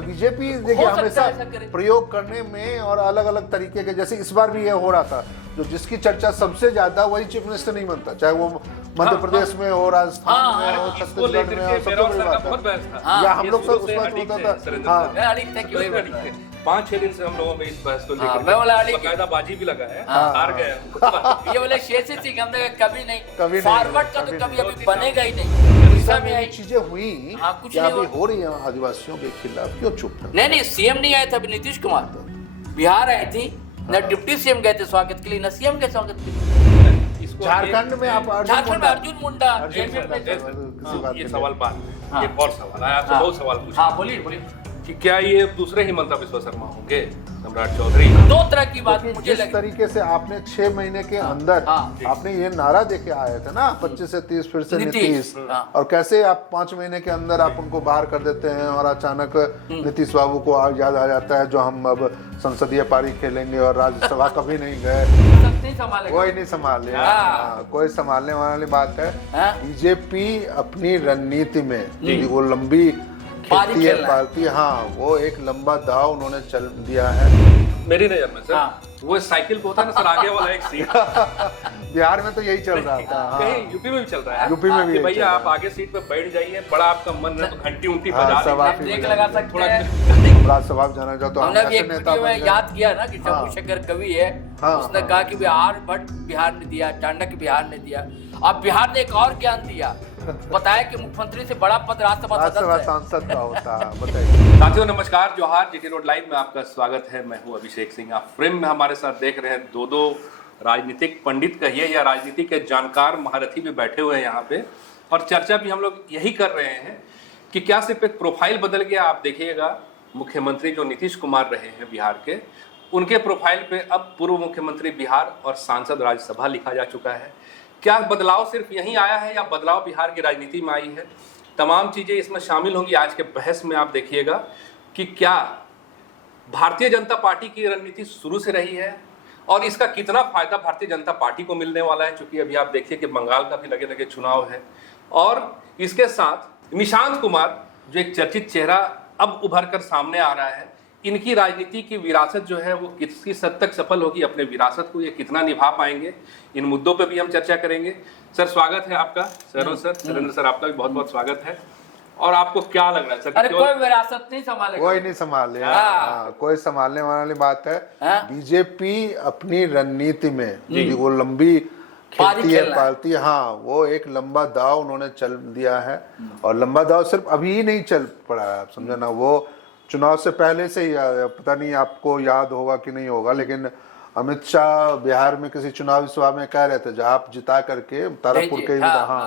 BJP देखिए हमेशा प्रयोग करने में और अलग अलग तरीके के, जैसे इस बार भी ये हो रहा था, जो जिसकी चर्चा सबसे ज्यादा वही चीफ मिनिस्टर नहीं बनता, चाहे वो मध्य प्रदेश में हो, राजस्थान में हो, छत्तीसगढ़ में हो, सबसे बड़ी बात है। या हम लोग सब उस बात होता था। 5-6 दिन से हम लोगों में इस बहस को लेकर बकायदा बाजी भी लगा है, हार गए। ये बोले शेषी सिंह हमने कभी नहीं, फॉरवर्ड का तो कभी अभी बनेगा ही नहीं। चीजें हुई क्या अभी हो रही है आदिवासियों के खिलाफ, क्यों चुप? नहीं, सीएम नहीं आए थे अभी, नीतीश कुमार तो बिहार आए थी, न डिप्टी सीएम गए थे स्वागत के लिए, न सीएम के स्वागत के लिए। झारखंड में आप अर्जुन मुंडा ये सवाल बात, एक और सवाल है आपसे, बहुत सवाल पूछा। हाँ बोलिए कि क्या ये दूसरे हिमंता बिस्वा शर्मा होंगे, सम्राट चौधरी? दो तरह की बात मुझे जिस तरीके से आपने 6 महीने के अंदर आपने ये नारा देके आए थे ना, 25 से 30 फिर से नीतीश, और कैसे आप 5 महीने के अंदर आप उनको बाहर कर देते हैं और अचानक नीतीश बाबू को याद आ जाता है जो हम अब संसदीय पारी खेलेंगे और राज्यसभा कभी नहीं गए, कोई नहीं संभाले। कोई संभालने वाली बात है। बीजेपी अपनी रणनीति में वो लंबी खेती है पालती, हाँ वो एक लंबा दाव उन्होंने चल दिया है। मेरी नजर में सर वो साइकिल पे होता है ना सर, आगे वाला एक सीट। बिहार में तो यही चल रहा था, कहीं यूपी में भी चल रहा है। यूपी में भी भैया आप आगे सीट पे बैठ जाइए, बड़ा आपका मन है तो घंटी उंटी बजा लगा सकते हैं। बड़ा स्वभाव जाना चाहता हूँ। हमने भी एक वीडियो में याद किया ना कि चंद्रशेखर कवि है, उसने कहा कि आर्यभट्ट बिहार ने दिया, चाणक्य बिहार ने दिया, अब बिहार ने एक और ज्ञान दिया, बताया कि मुख्यमंत्री से बड़ा पद राज्यसभा सांसद का होता है। बताइए साथियों, नमस्कार, जोहार। जीटी रोड लाइव में आपका स्वागत है। मैं हूं अभिषेक सिंह। आप फ्रेम में हमारे साथ देख रहे हैं दो राजनीतिक पंडित कहिए या राजनीति के जानकार महारथी भी बैठे हुए हैं यहाँ पे, और चर्चा भी हम लोग यही कर रहे हैं कि क्या सिर्फ एक प्रोफाइल बदल गया। आप देखिएगा मुख्यमंत्री जो नीतीश कुमार रहे हैं बिहार के, उनके प्रोफाइल पे अब पूर्व मुख्यमंत्री बिहार और सांसद राज्यसभा लिखा जा चुका है। क्या बदलाव सिर्फ यहीं आया है या बदलाव बिहार की राजनीति में आई है? तमाम चीजें इसमें शामिल होंगी आज के बहस में। आप देखिएगा कि क्या भारतीय जनता पार्टी की रणनीति शुरू से रही है और इसका कितना फायदा भारतीय जनता पार्टी को मिलने वाला है, क्योंकि अभी आप देखिए कि बंगाल का भी लगे चुनाव है। और इसके साथ निशांत कुमार जो एक चर्चित चेहरा अब उभर कर सामने आ रहा है, इनकी राजनीति की विरासत जो है वो किस हद तक सफल होगी, अपने विरासत को ये कितना निभा पाएंगे, इन मुद्दों पे भी हम चर्चा करेंगे। सर स्वागत है आपका। सर सुरेंद्र सर आपका भी बहुत बहुत स्वागत है। और आपको क्या लग रहा है सर? अरे कोई विरासत नहीं संभालेगा, कोई नहीं संभालेगा, कोई संभालने वाली बात है। बीजेपी अपनी रणनीति में वो लंबी खेती है पालती, हाँ वो एक लंबा दाव उन्होंने चल दिया है। और लंबा दाव सिर्फ अभी ही नहीं चल पड़ा है, आप समझे ना, वो चुनाव से पहले से ही, पता नहीं आपको याद होगा कि नहीं होगा, लेकिन अमित शाह बिहार में किसी चुनावी सभा में कह रहे थे, जब आप जिता करके तारापुर के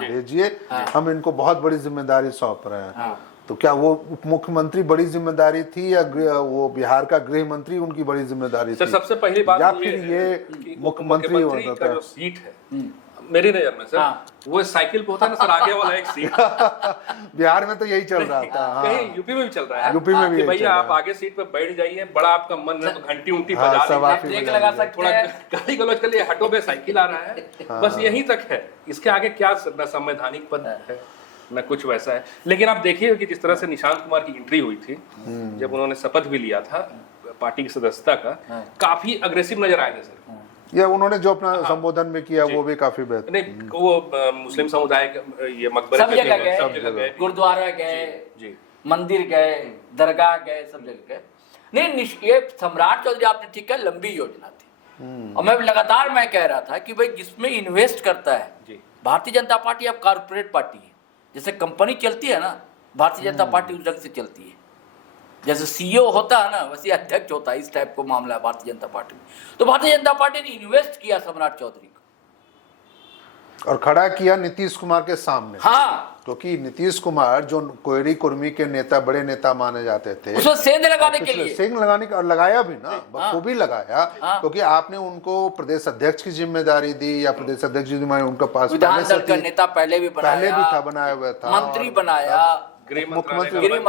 भेजिए, हम इनको बहुत बड़ी जिम्मेदारी सौंप रहे हैं। तो क्या वो उप मुख्यमंत्री बड़ी जिम्मेदारी थी या वो बिहार का गृह मंत्री उनकी बड़ी जिम्मेदारी थी? सबसे पहली बात या फिर ये मुख्यमंत्री होता है? सीट है मेरी नजर में सर वो साइकिल पे होता है ना सर, आगे वाला एक सीट। बिहार में तो यही चल रहा था, कहीं यूपी में भी चल रहा है। यूपी में भी भैया आप आगे सीट पे बैठ जाइए, बड़ा आपका मन है तो घंटी उंटी बजा लगा सकते थोड़ा गाली गलौज के लिए हटो पे साइकिल आ रहा है, बस यहीं तक है। इसके आगे क्या न संवैधानिक पद है न कुछ वैसा है। लेकिन आप देखिए कि जिस तरह से निशांत कुमार की एंट्री हुई थी, जब उन्होंने शपथ भी लिया था पार्टी की सदस्यता का, काफी अग्रेसिव नजर आए थे सर। या उन्होंने जो अपना संबोधन में किया वो भी काफी बेहतर। नहीं वो मुस्लिम समुदाय ये मकबरे सब जगह गए, गुरुद्वारा गए, मंदिर गए, दरगाह गए, सब जगह गए। नहीं, ये सम्राट चौधरी आपने ठीक है, लंबी योजना थी। और मैं लगातार कह रहा था कि भाई जिसमें इन्वेस्ट करता है, भारतीय जनता पार्टी अब कारपोरेट पार्टी है। जैसे कंपनी चलती है ना, भारतीय जनता पार्टी उस ढंग से चलती है। जैसे सीईओ होता है ना, वैसे अध्यक्ष होता है। इस टाइप को मामला है भारतीय जनता पार्टी में। तो भारतीय जनता पार्टी ने इन्वेस्ट किया सम्राट चौधरी को और खड़ा किया नीतीश कुमार के सामने। हाँ, क्योंकि नीतीश कुमार जो कोयरी कुर्मी के नेता, बड़े नेता माने जाते थे, उसमें सेंध लगाने के लिए, सेंध लगाने का, और लगाया भी ना, बखूबी लगाया। क्योंकि आपने उनको प्रदेश अध्यक्ष की जिम्मेदारी दी, या प्रदेश अध्यक्ष की जिम्मेदारी उनके पास विधानसभा नेता पहले भी था, बनाया हुआ था, मंत्री बनाया, मुख्यमंत्री गृह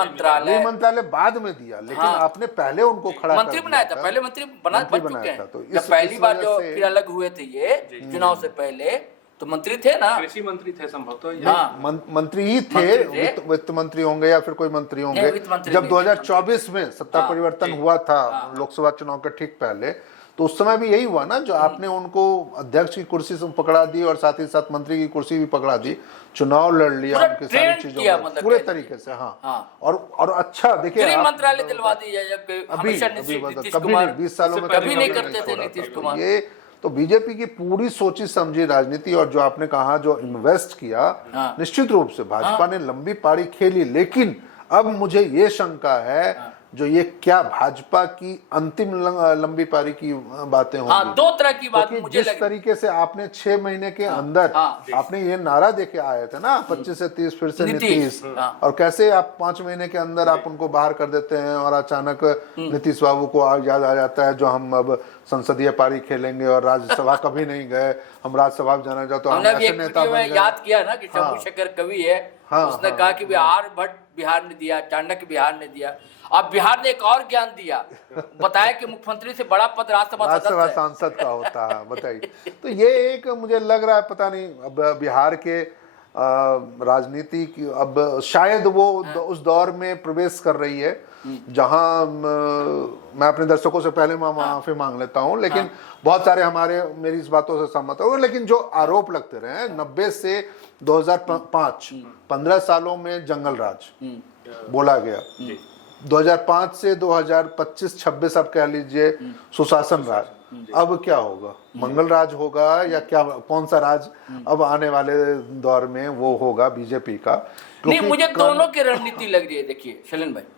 मंत्रालय बाद में दिया, लेकिन आपने पहले उनको खड़ा मंत्री बनाया था। पहले मंत्री बन चुके हैं। तो पहली बार जो फिर अलग हुए थे ये चुनाव से पहले, तो मंत्री थे ना, कृषि मंत्री थे संभवतः। हाँ मंत्री ही थे, वित्त मंत्री होंगे या फिर कोई मंत्री होंगे। जब 2024 में सत्ता परिवर्तन हुआ था, लोकसभा चुनाव के ठीक पहले, तो उस समय भी यही हुआ ना, जो आपने उनको अध्यक्ष की कुर्सी से पकड़ा दी और साथ ही साथ मंत्री की कुर्सी भी पकड़ा दी, चुनाव लड़ लिया उनके सारी चीजों में पूरे तरीके से। हाँ, और अच्छा देखिए, गृह मंत्रालय दिलवा दिया, जबकि हमेशा कभी नहीं 20 सालों में कभी नहीं करते थे नीतीश कुमार। ये तो बीजेपी की पूरी सोची समझी राजनीति, और जो आपने कहा जो इन्वेस्ट किया, निश्चित रूप से भाजपा ने लंबी पारी खेली। लेकिन अब मुझे ये शंका है, जो ये क्या भाजपा की अंतिम लंबी पारी की बातें होंगी। दो तरह की बात मुझे जिस तरीके से आपने 6 महीने के अंदर आपने ये नारा देके आए थे ना, 25 से 30 फिर से नीतीश, और कैसे आप 5 महीने के अंदर आप उनको बाहर कर देते हैं, और अचानक नीतीश बाबू को याद आ जाता है जो हम अब संसदीय पारी खेलेंगे और राज्यसभा कभी नहीं गए, हम राज्यसभा जाना चाहते तो हम ऐसे नेता बन गए। याद किया ना कि चंद्रशेखर कवि है, उसने कहा कि आर्यभट्ट बिहार ने दिया, चाणक्य बिहार ने दिया, अब बिहार ने एक और ज्ञान दिया, बताया कि मुख्यमंत्री से बड़ा पद राज्यसभा सांसद का होता है। बताइए, तो ये एक मुझे लग रहा है, पता नहीं अब बिहार के राजनीति की अब शायद वो उस दौर में प्रवेश कर रही है जहां मैं अपने दर्शकों से पहले माफी मांग लेता हूं, लेकिन बहुत सारे हमारे मेरी इस बातों से सहमत हो, लेकिन जो आरोप लगते रहे 90 से 2005 15 सालों में जंगल राज बोला गया, 2005 से 2025-26 आप कह लीजिए सुशासन राज, अब क्या होगा, मंगल राज होगा या क्या, कौन सा राज अब आने वाले दौर में वो होगा बीजेपी का? नहीं, मुझे दोनों की रणनीति लग रही है। देखिए शैलेंद्र भाई,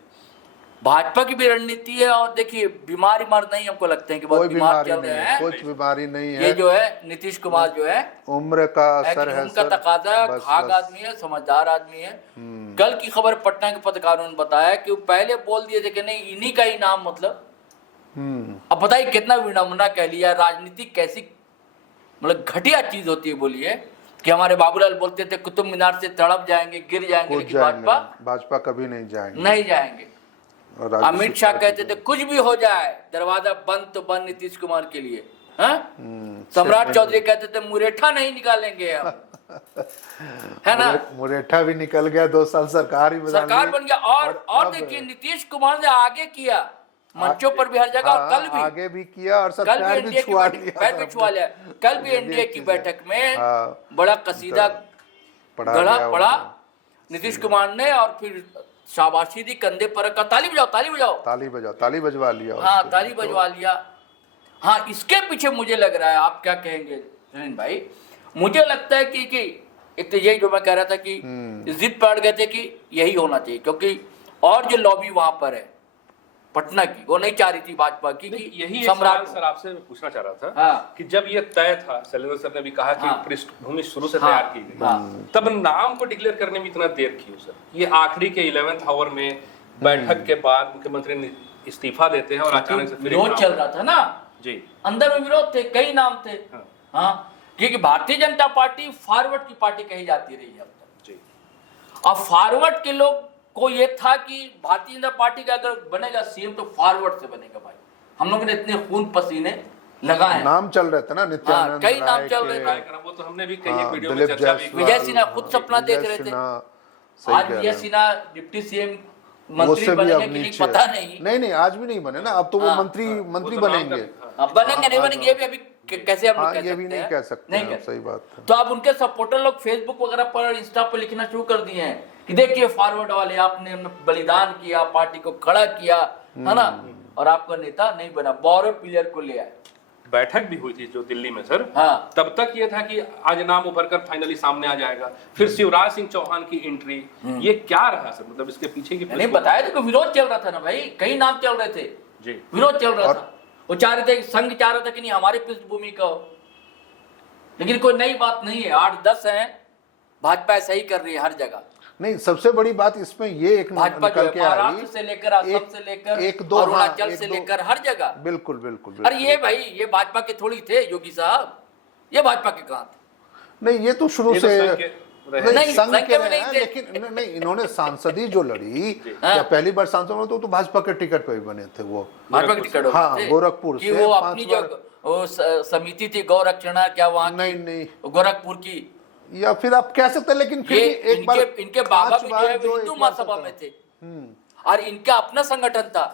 भाजपा की भी रणनीति है, और देखिए बीमारी नहीं, हमको लगते हैं कि बहुत बीमार चल रहे हैं, कुछ बीमारी नहीं है। ये जो है नीतीश कुमार जो है उम्र का असर है, उनका तकाजा, खाग आदमी है, समझदार आदमी है। कल की खबर पटना के पत्रकारों ने बताया कि वो पहले बोल दिए थे कि नहीं इन्हीं का ही नाम, मतलब अब बताइए कितना विडम्बना कह लिया। राजनीति कैसी मतलब घटिया चीज होती है, बोलिए कि हमारे बाबूलाल बोलते थे कुतुब मीनार से तड़प जाएंगे, गिर जाएंगे, लेकिन भाजपा कभी नहीं जाएंगे। अमित शाह कहते थे कुछ भी हो जाए दरवाजा बंद तो बंद नीतीश कुमार के लिए। सम्राट चौधरी कहते थे मुरेठा नहीं निकालेंगे हम, है ना, मुरेठा भी निकल गया, 2 साल सरकार बन गया। और देखिए नीतीश कुमार ने आगे किया, मंचों पर भी हर जगह, कल भी आगे भी किया, और सब पैर भी छुआ लिया। कल भी एनडीए की बैठक में बड़ा कसीदा पढ़ा नीतीश कुमार ने, और फिर शाबाशी दी, कंधे पर का ताली बजाओ ताली बजवा लिया। हाँ, ताली बजवा लिया। हाँ, इसके पीछे मुझे लग रहा है, आप क्या कहेंगे सुनील भाई, मुझे लगता है कि एक तो यही जो मैं कह रहा था कि जिद पड़ गए थे कि यही होना चाहिए, क्योंकि और जो लॉबी वहां पर है पटना की, वो नहीं चाह रही थी भाजपा की। यही सवाल सर आपसे पूछना चाह रहा था कि जब ये तय था, शैलेंद्र सर ने भी कहा कि पृष्ठभूमि शुरू से तैयार की गई, तब नाम को डिक्लेयर करने में इतना देर क्यों सर? ये आखिरी के 11th आवर में बैठक के बाद मुख्यमंत्री ने इस्तीफा देते हैं और अचानक से विरोध चल रहा था ना जी, अंदर में विरोध थे, कई नाम थे। क्योंकि भारतीय जनता पार्टी फॉरवर्ड की पार्टी कही जाती रही है अब तक जी। अब फॉरवर्ड के लोग को ये था कि भारतीय जनता पार्टी का अगर बनेगा सीएम तो फॉरवर्ड से बनेगा। भाई हम लोगों ने इतने खून पसीने लगाए, नाम चल रहे थे ना, नित्यानंद कई नाम चल रहे थे, वो तो हमने भी कई एक वीडियो में चर्चा भी, विजय सिन्हा खुद सपना देख रहे थे। आज विजय सिन्हा डिप्टी सीएम मंत्री बनेंगे कि पता नहीं, आज भी नहीं बने ना, अब तो वो मंत्री बनेंगे, बनेंगे नहीं बनेंगे ये भी अभी कैसे हम ये भी नहीं कह सकते, सही बात है। तो अब उनके सपोर्टर लोग फेसबुक वगैरह पर, इंस्टा पर लिखना शुरू कर दिए हैं कि देखिए फॉरवर्ड वाले आपने बलिदान किया, पार्टी को खड़ा किया, है ना, और आपका नेता नहीं बना, बौरव प्लेयर को ले आए। बैठक भी हुई थी जो दिल्ली में सर, तब तक ये था कि आज नाम उभर कर फाइनली सामने आ जाएगा, फिर शिवराज सिंह चौहान की एंट्री, ये क्या रहा सर, मतलब इसके पीछे की नहीं बताया तो विरोध चल रहा था ना भाई, कई नाम चल रहे थे जी, विरोध चल रहा था, वो चाह रहे थे, संघ चाह रहा था कि नहीं हमारी पृष्ठभूमि का हो, लेकिन कोई नई बात नहीं है, 8-10 है, भाजपा ऐसा ही कर रही है हर जगह। नहीं, सबसे बड़ी बात इसमें ये एक निकल के आ रही, से लेकर असम से लेकर अरुणाचल से लेकर हर जगह, बिल्कुल। अरे ये भाई ये भाजपा के थोड़ी थे योगी साहब, ये भाजपा के कहां थे? नहीं, ये तो शुरू से नहीं, संघ के नहीं, लेकिन नहीं, इन्होंने सांसदी जो लड़ी, या पहली बार सांसद तो भाजपा के टिकट पे भी बने थे, वो भाजपा के टिकट, हाँ, गोरखपुर से वो अपनी जो वो समिति थी गौ रक्षणा क्या वहाँ नहीं गोरखपुर की, या फिर आप कह सकते हैं, लेकिन फिर ये भी एक बार इनके बाबा 5 भी जो बार है जो हिंदू एक बार महासभा तो में थे और इनका अपना संगठन था।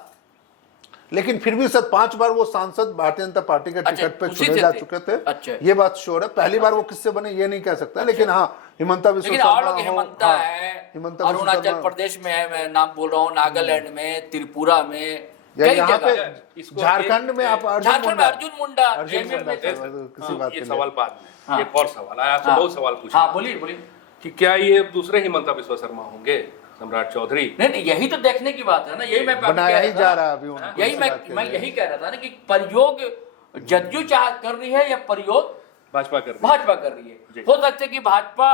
लेकिन फिर भी सर 5 बार वो सांसद भारतीय जनता पार्टी के टिकट पे उसी चुने से जा थे। चुके थे। अच्छा। ये बात श्योर है, पहली बार वो किससे बने ये नहीं कह सकता, लेकिन हाँ हिमंता विश्व लेकिन और लोग शर्मा हो, हिमंता हाँ, है, हिमंता विश्व अरुणाचल शर्मा, प्रदेश में है, मैं नाम बोल रहा हूँ, नागालैंड में, त्रिपुरा में, या कई यहाँ जगह। पे झारखंड में आप झारखंड में अर्जुन मुंडा अर्जुन जेएमएम मुंडा में थे। किसी बात ये के सवाल बाद में, हाँ। एक और सवाल आया, आपसे हाँ। बहुत सवाल पूछे। हाँ बोलिए बोलिए। कि क्या ये दूसरे हिमंता विश्व शर्मा होंगे, सम्राट चौधरी? नहीं, यही तो देखने की बात है ना, यही मैं बनाया ही जा रहा है अभी उनको, यही इस बात के मैं लिए। यही कह रहा था ना कि प्रयोग जदयू चाह कर रही है या प्रयोग भाजपा कर रही है। भाजपा कर रही जी। है। हो सकता है कि भाजपा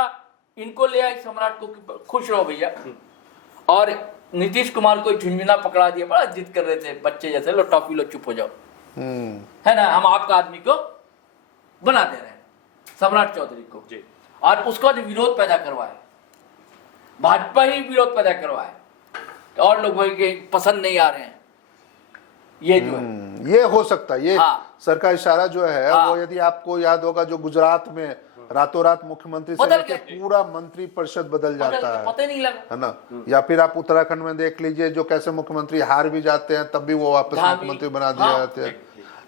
इनको ले आई सम्राट को कि खुश रहो भैया, और नीतीश कुमार को झुंझुना पकड़ा दिया, बड़ा जिद कर रहे थे बच्चे जैसे, लो टॉफी लो चुप हो जाओ, है ना, हम आपका आदमी को बना दे रहे हैं सम्राट चौधरी को जी। और उसका विरोध पैदा करवाए, भाजपा ही विरोध पैदा करवाए, तो और लोग पसंद नहीं आ रहे हैं, ये जो है। ये हो सकता है, ये हाँ। सर का इशारा जो है हाँ। वो, यदि आपको याद होगा जो गुजरात में रातों रात मुख्यमंत्री से बदल लेके गए। पूरा मंत्री परिषद बदल जाता है, पता ही नहीं लगा। है ना। या फिर आप उत्तराखंड में देख लीजिए, जो कैसे मुख्यमंत्री हार भी जाते हैं तब भी वो वापस धामी। मुख्यमंत्री बना दिए हाँ। जाते हैं।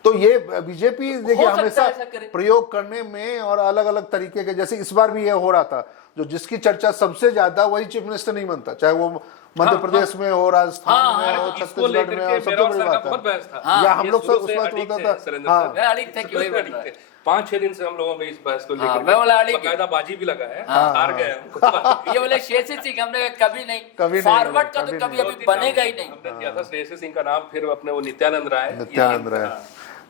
तो ये बीजेपी देखिए हो सकता है हमेशा ऐसा करे। प्रयोग करने में और अलग अलग तरीके के, जैसे इस बार भी ये हो रहा था, जो जिसकी चर्चा सबसे ज्यादा वही चीफ मिनिस्टर नहीं बनता, चाहे वो मध्य प्रदेश में हो, राजस्थान में हो, इसको छत्तीसगढ़ लेकर में के हो, सबसे मेरा और बड़ी सर का बात बहुत है। बहस था। या हम ये लोग शुरू उस से वक्त अडिग होता थे, था, सुरेंद्र हाँ। सर। मैं अड़िग था कि वही बन रहा है। 5-6 दिन से हम लोगों में इस बहस को हाँ, लेकर मैं बोला अड़िग है। बकायदा बाजी भी लगा है, हार गए हम। ये बोले शेषी सिंह, हमने कहा कभी नहीं, कभी नहीं, फॉरवर्ड का कभी तो कभी नहीं। अभी बनेगा ही नहीं, हमने दिया था श्रेयसी सिंह का नाम, फिर अपने वो नित्यानंद राय। नित्यानंद राय।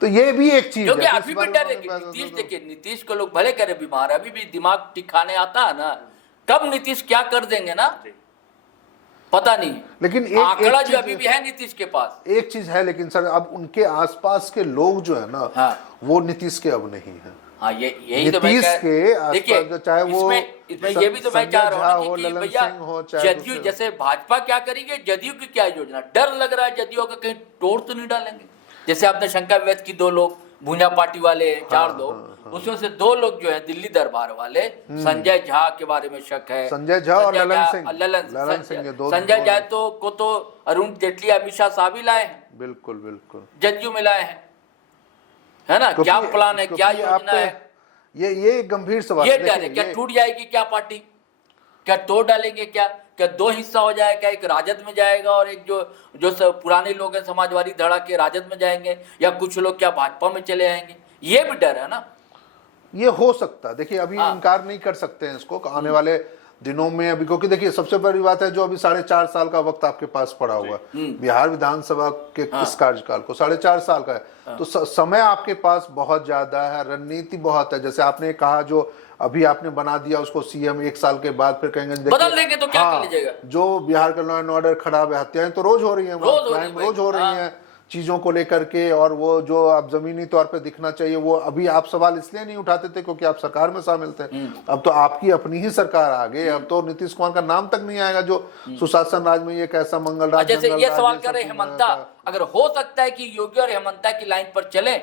तो ये भी एक चीज क्योंकि है, अभी इस भी बारे डर में है कि बात नीतीश, होता देखिए नीतीश को लोग भले करे बीमार, अभी भी दिमाग टिकाने आता है ना, कब नीतीश क्या कर देंगे ना पता नहीं, लेकिन आंकड़ा एक जो अभी भी है नीतीश के पास। एक चीज है, लेकिन सर अब उनके आसपास के लोग जो है ना, हाँ। वो नीतीश के अब नहीं है। हाँ, यही तो मैं नीतीश के देखिए, आसपास चाहे वो इसमें ये भी तो मैं चाह रहा हूँ कि ललन भैया सिंह हो, चाहे जदयू, दूसरे- जैसे भाजपा क्या करेंगे, जदयू की क्या योजना, डर लग रहा है जदयू का कहीं तोड़ तो नहीं डालेंगे। जैसे आपने शंका व्यक्त की, 2 लोग भूंजा पार्टी वाले, 4 लोग, उसमें से 2 लोग जो है दिल्ली दरबार वाले, संजय झा के बारे में शक है, संजय झा और ललन सिंह, संजय झा को तो अरुण जेटली, अमित शाह साहब ही लाए हैं, बिल्कुल बिल्कुल जदयू में लाए हैं, है ना। क्या प्लान है, क्या योजना है, ये एक गंभीर सवाल ये है। डर है, क्या टूट जाएगी क्या पार्टी, क्या तोड़ डालेंगे, क्या 2 हिस्सा हो जाएगा, क्या एक राजद में जाएगा और एक जो पुराने लोग हैं समाजवादी धड़ा के राजद में जाएंगे, या कुछ लोग क्या भाजपा में चले आएंगे, ये भी डर है ना। ये हो सकता है, देखिए अभी इनकार नहीं कर सकते हैं इसको, आने वाले दिनों में अभी, क्योंकि देखिए सबसे बड़ी बात है जो अभी 4.5 साल का वक्त आपके पास पड़ा हुआ है बिहार विधानसभा के इस कार्यकाल को, 4.5 साल का है, तो समय आपके पास बहुत ज्यादा है, रणनीति बहुत है। जैसे आपने कहा जो अभी आपने बना दिया उसको सीएम, 1 साल के बाद फिर कहेंगे बदल देंगे तो क्या कर लीजिएगा। जो बिहार का लॉ एंड ऑर्डर खराब है, हत्याएं तो रोज हो रही है, रोज हो रही है चीजों को लेकर के, और वो जो आप जमीनी तौर पे दिखना चाहिए, वो अभी आप सवाल इसलिए नहीं उठाते थे क्योंकि आप सरकार में शामिल थे। अब तो आपकी अपनी ही सरकार आ गई, अब तो नीतीश कुमार का नाम तक नहीं आएगा, जो सुशासन राज में ये कैसा मंगल राज, जैसे ये सवाल कर रहे हेमंता, अगर हो सकता है कि योगी और हेमंता की लाइन पर चले,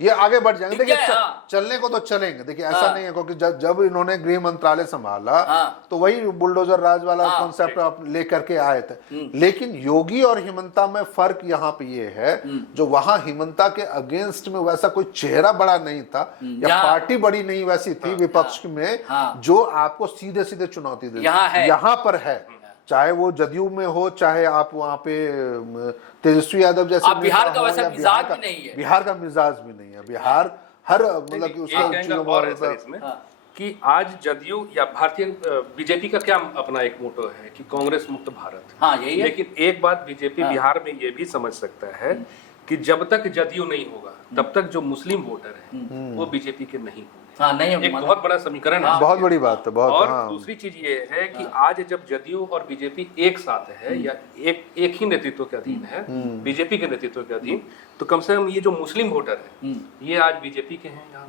ये आगे बढ़ जाएंगे। देखिए हाँ। चलने को तो चलेंगे, देखिए ऐसा नहीं है, क्योंकि जब इन्होंने गृह मंत्रालय संभाला तो वही बुलडोजर राज वाला कॉन्सेप्ट आप लेकर के आए थे। लेकिन योगी और हिमंता में फर्क यहाँ पे ये है, जो वहां हिमंता के अगेंस्ट में वैसा कोई चेहरा बड़ा नहीं था, या पार्टी बड़ी नहीं वैसी थी विपक्ष में, जो आपको सीधे सीधे चुनौती दे, यहाँ पर है, चाहे वो जदयू में हो, चाहे आप वहाँ पे तेजस्वी यादव जैसे, बिहार का वैसा मिजाज भी नहीं है, बिहार का मिजाज भी नहीं है, बिहार हर मतलब कि उसका कि आज जदयू या भारतीय बीजेपी का क्या अपना एक मोटो है कि कांग्रेस मुक्त भारत। हाँ, यही है। लेकिन एक बात बीजेपी बिहार में ये भी समझ सकता है कि जब तक जदयू नहीं होगा तब तक जो मुस्लिम वोटर है वो बीजेपी के नहीं होंगे। हाँ, नहीं, एक बहुत बड़ा समीकरण है, बहुत बड़ी बात है, बहुत। और हाँ। दूसरी चीज ये है कि आज जब जदयू और बीजेपी एक साथ है या एक ही नेतृत्व के अधीन है, बीजेपी के नेतृत्व के अधीन, तो कम से कम ये जो मुस्लिम वोटर है ये आज बीजेपी के हैं यहाँ,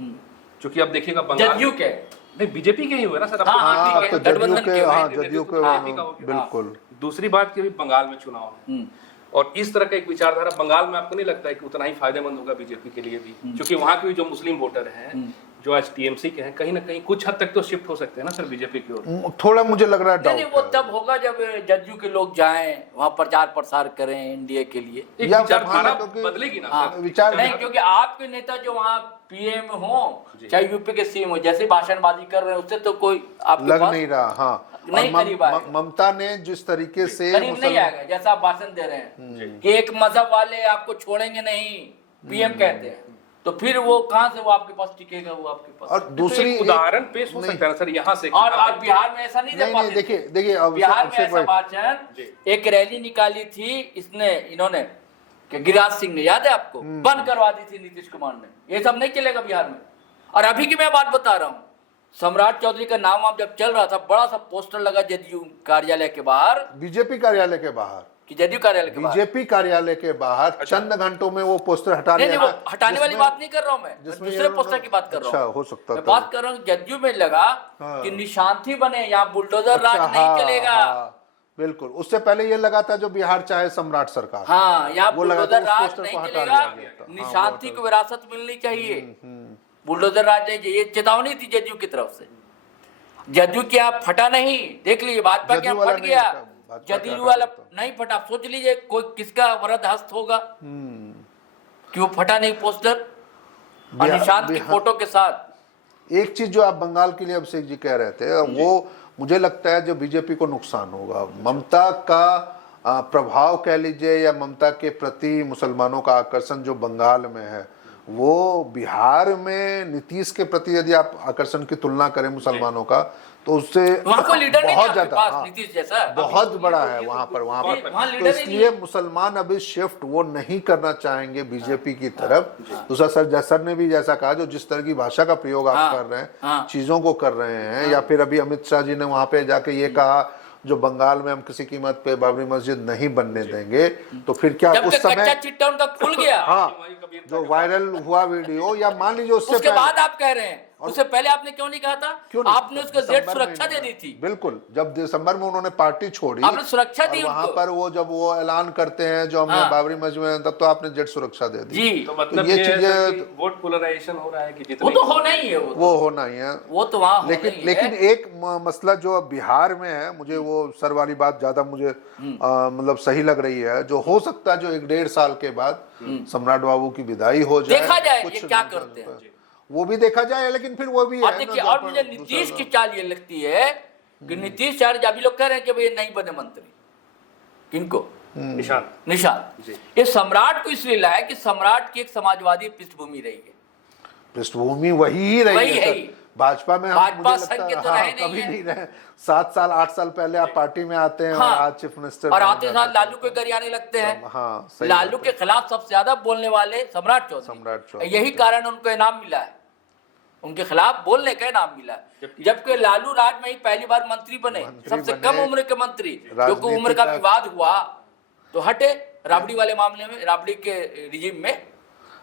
क्योंकि अब देखिएगा बंगाल जदयू के नहीं, बीजेपी के ही हुए ना सर। हाँ, तो जदयू के, बिल्कुल। दूसरी बात की अभी बंगाल में चुनाव है, और इस तरह का एक विचारधारा बंगाल में आपको नहीं लगता है कि उतना ही फायदेमंद होगा बीजेपी के लिए भी? क्योंकि वहां के भी जो मुस्लिम वोटर हैं जो आज टीएमसी के हैं, कहीं ना कहीं कुछ हद तक तो शिफ्ट हो सकते हैं ना सर बीजेपी की ओर। थोड़ा मुझे लग रहा है नहीं, वो तब होगा जब जदयू के लोग जाएं वहां प्रचार प्रसार करें एनडीए के लिए। एक या विचारधारा क्योंकि- बदलेगी ना हाँ, सर? विचार नहीं, क्योंकि आपके नेता जो वहाँ पीएम हो चाहे यूपी के सीएम हो, जैसे भाषणबाजी कर रहे हैं उससे तो कोई आपके लग पास नहीं रहा। हाँ, नहीं और करीब आएगा। ममता ने जिस तरीके से करीब नहीं आएगा, जैसा आप भाषण दे रहे हैं कि एक मजहब वाले आपको छोड़ेंगे नहीं, पीएम कहते हैं, तो फिर वो कहाँ से वो आपके पास टिकेगा? वो आपके पास। और तो दूसरी एक उदाहरण पेश हो सकता है ना सर यहाँ से? और आज बिहार में ऐसा नहीं दे नहीं पाते। देखिए अब बिहार में अभिषेक ऐसा भाई, भाषण एक रैली निकाली थी इन्होंने कि गिरिराज सिंह ने, याद है आपको? बंद करवा दी थी नीतीश कुमार ने। ये सब नहीं चलेगा बिहार में। और अभी की मैं बात बता रहा हूँ, सम्राट चौधरी का नाम आप जब चल रहा था, बड़ा सा पोस्टर लगा जदयू कार्यालय के बाहर, बीजेपी कार्यालय के बाहर, कि जदयू कार्यालय के बाहर, बीजेपी कार्यालय के बाहर चंद घंटों में वो पोस्टर हटा नहीं लिया वो था, हटाने वाली जिसमें- बात नहीं कर रहा हूँ मैं जिसमें दूसरे ये पोस्टर की बात कर अच्छा, रहा हूँ। हो सकता मैं था। बात कर रहा हूँ जदयू में लगा हाँ। कि निशांति बने, यहाँ बुलडोजर राज अच्छा, नहीं हाँ, चलेगा। हाँ, बिल्कुल। उससे पहले ये लगा था जो बिहार चाहे सम्राट सरकार। हाँ, यहाँ वो लगा था, बुलडोजर उस राज पोस्टर नहीं को हटा चलेगा, लिया गया था। हाँ, निशांति वो को विरासत मिलनी चाहिए, बुलडोजर राज नहीं चाहिए। ये चेतावनी थी जदयू की तरफ से। जदयू क्या फटा नहीं, देख लीजिए भाजपा क्या जदयू वाला फट नहीं गया, फटा, भाजपा जदयू क्या वाला फटा? नहीं फटा। सोच लीजिए कोई किसका वरद हस्त होगा कि वो फटा नहीं पोस्टर, और बिहार- निशांत की बिहार- फोटो के साथ। एक चीज जो आप बंगाल के लिए अभिषेक जी कह रहे थे, वो मुझे लगता है जो बीजेपी को नुकसान होगा, ममता का प्रभाव कह लीजिए, या ममता के प्रति मुसलमानों का आकर्षण जो बंगाल में है, वो बिहार में नीतीश के प्रति यदि आप आकर्षण की तुलना करें मुसलमानों का, तो उससे वहाँ कोई लीडर नहीं है बहुत आपके ज्यादा, पास हाँ, नीतीश जैसा। बहुत बड़ा है वहां पर वहाँ तो लीडर ही इसलिए मुसलमान अभी शिफ्ट वो नहीं करना चाहेंगे बीजेपी की तरफ। दूसरा सर ने भी जैसा कहा, जो जिस तरह की भाषा का प्रयोग आप कर रहे हैं, चीजों को कर रहे हैं, या फिर अभी अमित शाह जी ने वहां पे जाके ये कहा जो बंगाल में हम किसी कीमत पे बाबरी मस्जिद नहीं बनने देंगे, तो फिर क्या जब उस कच्चा समय चिट्टा उनका खुल गया, हाँ, जो वायरल हुआ वीडियो, या मान लीजिए उससे उसके पहले, बाद आप कह रहे हैं उससे पहले आपने क्यों नहीं कहा था? क्यों नहीं? आपने उसको जेड दिसंबर सुरक्षा में दे दी थी। बिल्कुल, जब दिसंबर में उन्होंने पार्टी छोड़ी, आपने सुरक्षा दी और वहां उनको। पर वो जब वो ऐलान करते हैं जो हमने हाँ। बाबरी मस्जिद में, तब तो आपने जेड सुरक्षा दे दी। जी, तो मतलब ये ये है चीजें- सर कि वोट पोलराइजेशन हो रहा है कि वो जितने तो होना ही है, वो होना ही है। वो तो वहाँ होना ही लेकिन है। एक मसला जो अब बिहार में है, मुझे वो सर वाली बात ज्यादा मुझे मतलब सही लग रही है, जो हो सकता है जो 1-1.5 साल के बाद सम्राट बाबू की विदाई हो जाए, देखा जाए कुछ ये क्या करते हैं, वो भी देखा जाए। लेकिन फिर वो भी और है ना, देखिए, जो और अपन मुझे दूसरा- नीतीश की चाल ये लगती है कि नीतीश चाल, अभी लोग कह रहे हैं कि भाई ये नहीं बने मंत्री, किनको? निशांत। ये सम्राट को इसलिए लाया कि सम्राट की एक समाजवादी पृष्ठभूमि रही है, पृष्ठभूमि वही ही रही वही है है सर। ही। भाजपा में भाजपा मुझे लगता संघ के है, तो हाँ, रहे नहीं कभी है। नहीं रहे। 7 साल 8 साल पहले आप पार्टी में आते हैं, हाँ, और आज चीफ मिनिस्टर और बन आते जाते साल हैं। लालू को गरियाने लगते हैं। हाँ, सही लालू बात के खिलाफ सबसे ज्यादा बोलने वाले सम्राट सम्राट चौधरी, चौधरी। यही कारण उनको इनाम मिला है, उनके खिलाफ बोलने का इनाम मिला है। जबकि लालू राज में ही पहली बार मंत्री बने, सबसे कम उम्र के मंत्री, क्योंकि उम्र का विवाद हुआ तो हटे। राबड़ी वाले मामले में, राबड़ी के रिजिम में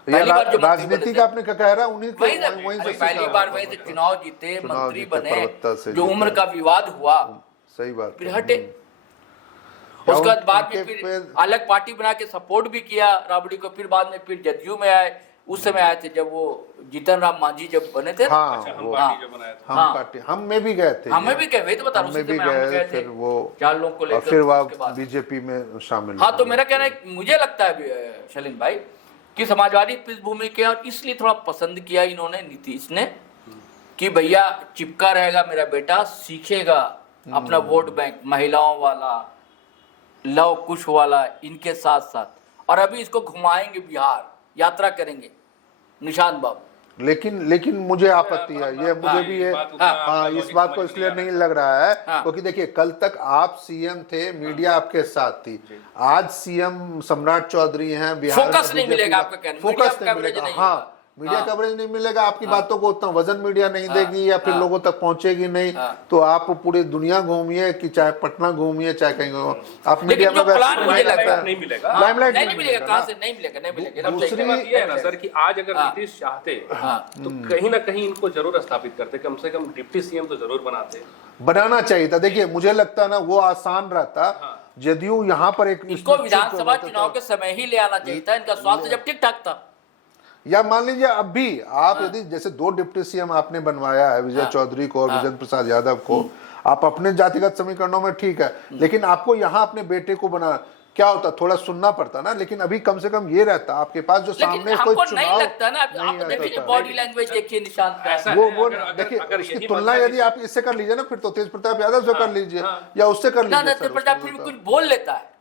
पहली बार जो मंत्री राजनीति बने का आपने क्या कह रहा है, उन्हीं वही ना, वहीं से पहली सीखा बार होगा। वही से चुनाव जीते, चुनाव मंत्री जीते, बने, प्रवक्ता से जो जीते। उम्र का विवाद हुआ सही बात फिर है। हटे। क्या उसके बाद में उनके फिर अलग पार्टी बना के सपोर्ट भी किया राबड़ी को, फिर बाद में फिर जदयू में आए। उस समय आए थे जब वो जीतन राम मांझी जब बने थे। हाँ, हम वो पार्टी जो बनाया था। हाँ। पार्टी हम में भी गए थे, हमें भी कहे, वही तो बता रहा हूँ, हम में उसी भी समय हम गए, गए थे, फिर वो 4 लोगों को और लेकर। फिर उसके वो बाद बीजेपी में शामिल हाँ, हो तो गए। मेरा कहना है, मुझे लगता है शलीन भाई कि समाजवादी पृष्ठभूमि के, और इसलिए थोड़ा पसंद किया इन्होंने नीतीश ने कि भैया चिपका रहेगा मेरा बेटा, सीखेगा अपना वोट बैंक, महिलाओं वाला, लव कुश वाला, इनके साथ साथ। और अभी इसको घुमाएंगे बिहार, यात्रा करेंगे निशांत बाबू। लेकिन मुझे आपत्ति है, ये मुझे भी ये, हाँ, इस बात को इसलिए नहीं लग रहा है क्योंकि देखिए, कल तक आप सीएम थे, मीडिया आपके साथ थी। आज सीएम सम्राट चौधरी हैं, बिहार में फोकस नहीं बीजेपी मिलेगा का- आपका कहना, फोकस मीडिया नहीं कवरेज मिलेगा। नहीं हाँ, होगा। मीडिया हाँ। कवरेज नहीं मिलेगा, आपकी बातों को उतना वजन मीडिया नहीं देगी, या फिर हाँ। लोगों तक पहुंचेगी नहीं। तो आप पूरी दुनिया घूमिए, कि चाहे पटना घूमिए, चाहे कहीं आप मीडिया लेकिन जो प्लान मुझे लगता है नहीं मिलेगा, हाँ, लाइमलाइट नहीं नहीं मिलेगा, कहाँ मिलेगा से नहीं मिलेगा, नहीं मिलेगा। दूसरी बात ये है ना सर कि आज अगर हाँ। नीतीश चाहते हाँ। तो कहीं ना कहीं इनको जरूर स्थापित करते, कम से कम डिप्टी सीएम तो जरूर बनाते। बनाना चाहिए था। देखिए, मुझे लगता है ना वो आसान रहता, जदयू यहाँ पर एक इसको विधानसभा चुनाव के समय ही ले आना चाहिए था, इनका स्वास्थ्य जब ठीक ठाक था। या मान लीजिए अब भी आप यदि जैसे 2 डिप्टी सीएम आपने बनवाया है, विजय चौधरी को और विजेंद्र प्रसाद यादव को, आप अपने जातिगत समीकरणों में ठीक है, लेकिन आपको यहाँ अपने बेटे को बना, क्या होता, थोड़ा सुनना पड़ता ना, लेकिन अभी कम से कम ये रहता आपके पास जो सामने कोई चुनाव नहीं लगता ना, आप देखिए बॉडी लैंग्वेज देखिए निशांत का, वो देखिए उसकी तुलना यदि आप इससे कर लीजिए ना, फिर तो तेज प्रताप यादव से कर लीजिए या उससे कर लीजिए। तेज प्रताप फिर कुछ बोल लेता है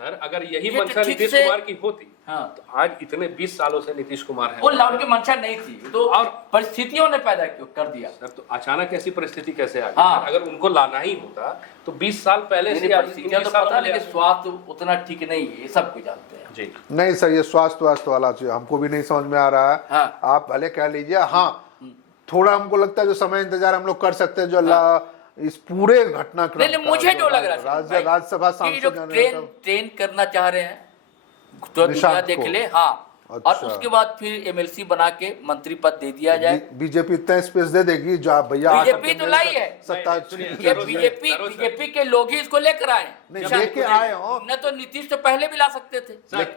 सर, अगर यही मंशा नीतीश कुमार की होती तो आज इतने 20 सालों से नीतीश कुमार है। वो उनकी मंशा नहीं थी, तो और परिस्थितियों ने पैदा कर दिया सर। तो अचानक ऐसी परिस्थिति कैसे आ गई? अगर उनको लाना ही होता तो 20 साल पहले से परिस्थितियां तो पता, लेकिन स्वास्थ्य उतना ठीक नहीं है, ये सब कुछ जानते हैं जी। नहीं सर, ये स्वास्थ्य वाला चीज हमको भी नहीं समझ में आ रहा है। आप भले कह लीजिए, हाँ थोड़ा हमको लगता है जो समय इंतजार हम लोग कर सकते हैं, जो इस पूरे घटनाक्रम नहीं, मुझे जो लग रहा है राज्यसभा सांसद ट्रेन करना चाह रहे हैं तो दुनिया देख ले। हाँ, अच्छा। और उसके बाद फिर एमएलसी बना के मंत्री पद दे दिया जाए। बीजेपी इतना स्पेस दे देगी जो आप भैया बीजेपी तो लाई है, सत्ता ये बीजेपी के लोग ही इसको लेकर आए, लेके आए हो न तो नीतीश तो पहले भी ला सकते थे,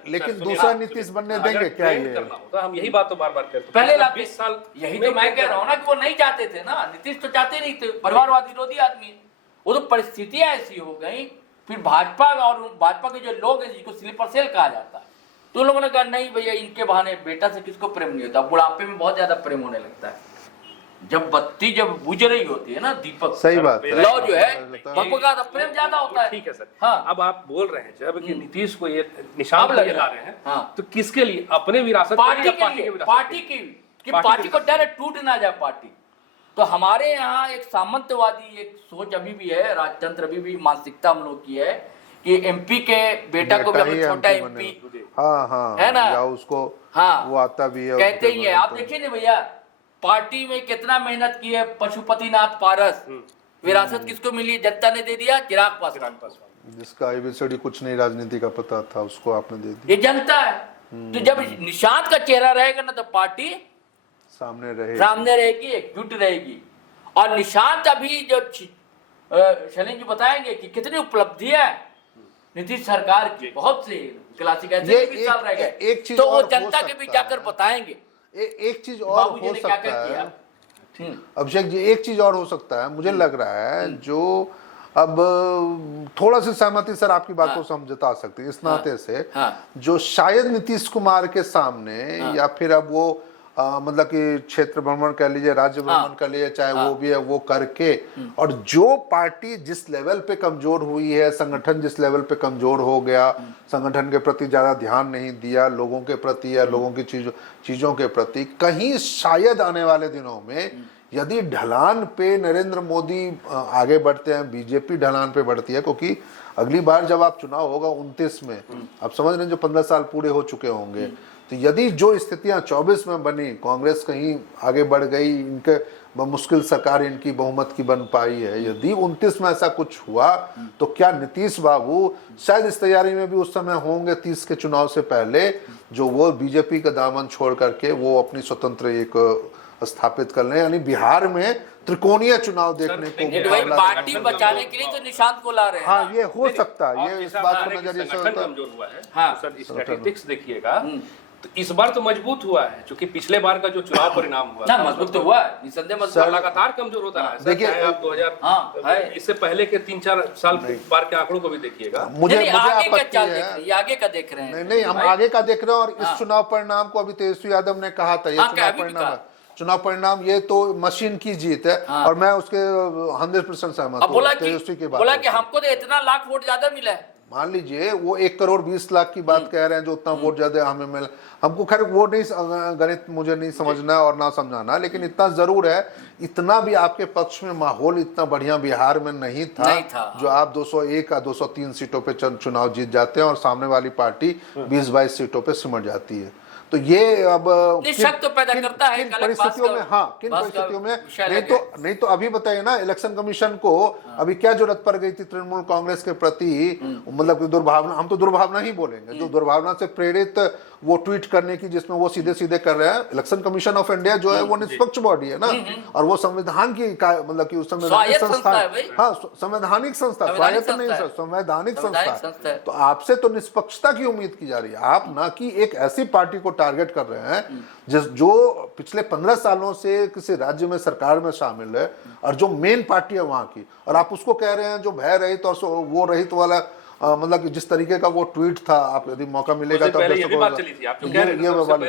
लेकिन दूसरा नीतीश बनने देंगे क्या? ये हम यही बात तो बार बार करते हैं, पहले ला 20 साल। यही तो मैं कह रहा हूँ ना कि वो नहीं चाहते थे ना, नीतीश तो चाहते नहीं थे, परिवारवादी विरोधी आदमी है वो। तो परिस्थितियां ऐसी हो गई, फिर भाजपा और भाजपा के जो लोग हैं जिसको स्लीपर सेल कहा जाता है, तो लोगों ने कहा नहीं भैया, इनके बहाने बेटा से किसको प्रेम नहीं होता, बुढ़ापे में बहुत ज्यादा प्रेम होने लगता है। जब बत्ती जब बुझ रही होती है ना, दीपक, सही बात है, लौ जो है भगभगा प्रेम ज्यादा होता है। ठीक है सर। हाँ, अब आप बोल रहे हैं जब कि नीतीश को ये निशान लगा रहे हैं, हाँ, तो किसके लिए? अपने विरासत, पार्टी की पार्टी को डायरेक्ट टूट ना जाए पार्टी। तो हमारे यहाँ एक सामंतवादी एक सोच अभी भी है, राजतंत्र अभी भी मानसिकता हम लोग की है कि एमपी के बेटा को भी अपना छोटा एमपी, हाँ है ना, या उसको वो आता भी है, कहते ही है। आप देखिए ना भैया, पार्टी में कितना मेहनत की है पशुपतिनाथ पारस, विरासत किसको मिली? जनता ने दे दिया, चिराग पासवान, जिसका ABCD कुछ नहीं राजनीति का पता था, उसको आपने दे दिया। ये जनता है। तो जब निशांत का चेहरा रहेगा ना, तो पार्टी सामने रहेगी, एकजुट रहेगी। और निशांत अभी जो शैलेंद्र जी बताएंगे कि कितनी उपलब्धियां नीतीश सरकार की, बहुत सी क्लासिक ऐसे 20 साल रह गए, तो वो जनता के बीच जाकर बताएंगे। एक चीज और हो सकता है अभिषेक जी, एक चीज और हो सकता है, मुझे लग रहा है, जो अब थोड़ा सी सहमति सर आपकी बातों से हम जता सकते हैं इस नाते से, जो शायद नीतीश कुमार के सामने या फिर अब वो मतलब कि क्षेत्र भ्रमण कर लीजिए, राज्य भ्रमण कर लीजिए, चाहे वो भी है, वो करके, और जो पार्टी जिस लेवल पे कमजोर हुई है, संगठन जिस लेवल पे कमजोर हो गया, संगठन के प्रति ज्यादा ध्यान नहीं दिया, लोगों के प्रति या लोगों की चीजों के प्रति, कहीं शायद आने वाले दिनों में यदि ढलान पे नरेंद्र मोदी आगे बढ़ते हैं, बीजेपी ढलान पे बढ़ती है, क्योंकि अगली बार जब आप चुनाव होगा 29 में, आप समझ रहे हैं जो 15 साल पूरे हो चुके होंगे, तो यदि जो स्थितियां 24 में बनी, कांग्रेस कहीं आगे बढ़ गई, इनके मुश्किल सरकार इनकी बहुमत की बन पाई है, यदि 29 में ऐसा कुछ हुआ, तो क्या नीतीश बाबू शायद इस तैयारी में भी उस समय होंगे 30 के चुनाव से पहले, जो वो बीजेपी का दामन छोड़ करके वो अपनी स्वतंत्र एक स्थापित कर लें, यानी बिहार में त्रिकोणीय चुनाव देखने को पार्टी बचाने के लिए तो निशांत को ला रहे हैं। हाँ, ये हो सकता है, ये इस बात को नजरिए से कमजोर हुआ है। हाँ, सर स्टैटिस्टिक्स देखिएगा तो इस बार तो मजबूत हुआ है, क्योंकि पिछले बार का जो चुनाव परिणाम हुआ ना, मजबूत तो हुआ है, निसंदेह मजबूत, लगातार कमजोर होता है। देखिए आप 2000 इससे पहले के 3-4 साल बार के आंकड़ों को भी देखिएगा। मुझे आपत्ति है, आगे का देख रहे हैं। नहीं, हम आगे का देख रहे हैं, और इस चुनाव परिणाम को अभी तेजस्वी यादव ने कहा था, ये चुनाव परिणाम ये तो मशीन की जीत है, और मैं उसके 100% सहमत हूँ तेजस्वी की बात। बोला कि हमको तो इतना लाख वोट ज्यादा मिला है। मान लीजिए वो 1 करोड़ 20 लाख की बात कह रहे हैं, जो उतना वोट ज्यादा हमें मिला, हमको खैर वो नहीं, गणित मुझे नहीं समझना और ना समझाना, लेकिन इतना जरूर है, इतना भी आपके पक्ष में माहौल इतना बढ़िया बिहार में नहीं था। जो आप 201 या 203 सीटों पे चुनाव जीत जाते हैं और सामने वाली पार्टी 20-22 सीटों पे सिमट जाती है। तो ये अब शक तो पैदा करता है परिस्थितियों में, हाँ किन परिस्थितियों में, नहीं तो अभी बताइए ना, इलेक्शन कमीशन को अभी क्या जरूरत पड़ गई थी तृणमूल कांग्रेस के प्रति, मतलब दुर्भावना, हम तो दुर्भावना ही बोलेंगे, जो दुर्भावना से प्रेरित वो ट्वीट करने की जिसमें वो सीधे सीधे कर रहे हैं। इलेक्शन कमीशन ऑफ इंडिया जो है वो निष्पक्ष बॉडी है ना, और वो संविधान की मतलब कि संवैधानिक संस्था है। हाँ, संवैधानिक संस्था, स्वायत्त नहीं, संवैधानिक संस्था। तो आपसे तो निष्पक्षता की उम्मीद की जा रही है, आप ना कि एक ऐसी पार्टी को टारगेट कर रहे हैं जो पिछले 15 सालों से किसी राज्य में सरकार में शामिल है और जो मेन पार्टी है वहां की, और आप उसको कह रहे हैं जो भय रहित और वो रहित वाला मतलब कि जिस तरीके का वो ट्वीट था, आप यदि मौका मिलेगा तो ये भी बात चली थी, आप जो कह रहे थे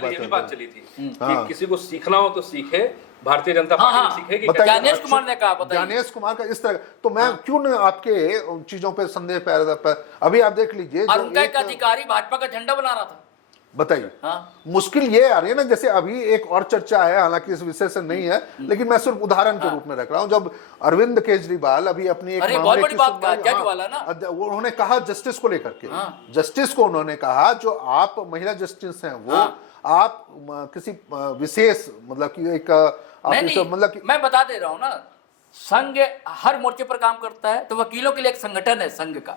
ये भी बात चली थी कि किसी को सीखना हो तो सीखे, भारतीय जनता पार्टी सीखेगी। ज्ञानेश कुमार ने कहा, ज्ञानेश कुमार का इस तरह, तो मैं क्यों न आपके चीजों पे संदेह पैदा, अभी आप देख लीजिए और उनका एक अधिकारी भाजपा का झंडा बना रहा था। बताइए, मुश्किल ये आ रही है ना, जैसे अभी एक और चर्चा है, हालांकि इस विषय से नहीं है, लेकिन मैं सिर्फ उदाहरण के रूप में रख रहा हूं। जब अरविंद केजरीवाल अभी अपनी एक मामले की सुनवाई, उन्होंने कहा जस्टिस को लेकर के, जस्टिस को उन्होंने कहा जो आप महिला जस्टिस हैं वो आप किसी विशेष मतलब कि एक मतलब कि मैं बता दे रहा हूं ना, संघ हर मोर्चे पर काम करता है, तो वकीलों के लिए एक संगठन है संघ का,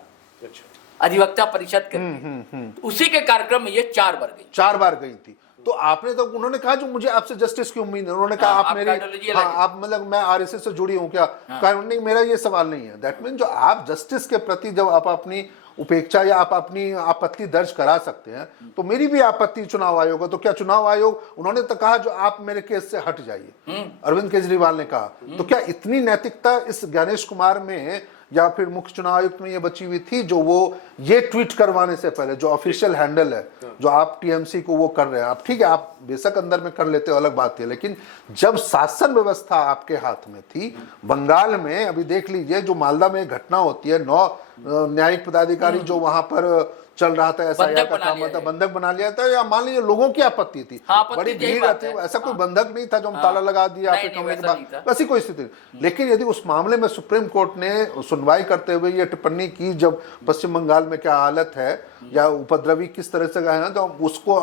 अधिवक्ता परिषद के, तो उसी के कार्यक्रम में ये 4 बार गई थी। तो आपने तो, उन्होंने कहा जो मुझे आपसे जस्टिस की उम्मीद है, उन्होंने कहा आप मेरी आप मतलब मैं आरएसएस से जुड़ी हूँ क्या, नहीं मेरा ये सवाल नहीं है। दैट मीन जो आप जस्टिस के प्रति जब आप अपनी उपेक्षा या आप अपनी आपत्ति दर्ज करा सकते हैं, तो मेरी भी आपत्ति चुनाव आयोग है, तो क्या चुनाव आयोग, उन्होंने तो कहा जो आप मेरे केस से हट जाइए, अरविंद केजरीवाल ने कहा, तो क्या इतनी नैतिकता इस ज्ञानेश कुमार में या फिर मुख्य चुनाव आयुक्त में ये बची हुई थी जो वो ये ट्वीट करवाने से पहले जो ऑफिशियल हैंडल है जो आप टीएमसी को वो कर रहे हैं, आप ठीक है आप बेशक अंदर में कर लेते हो, अलग बात है, लेकिन जब शासन व्यवस्था आपके हाथ में थी, बंगाल में अभी देख लीजिए जो मालदा में घटना होती है, 9 न्यायिक पदाधिकारी जो वहां पर चल रहा था, ऐसा का काम था, बंधक बना लिया था, या मान लीजिए लोगों की आपत्ति थी, बड़ी भीड़ रहती है, ऐसा कोई बंधक नहीं था जो हम ताला लगा दिया फिर कमरे के बाद, वैसी कोई स्थिति। लेकिन यदि उस मामले में सुप्रीम कोर्ट ने सुनवाई करते हुए ये टिप्पणी की, जब पश्चिम बंगाल में क्या हालत है या उपद्रवी किस तरह से गए हैं, तो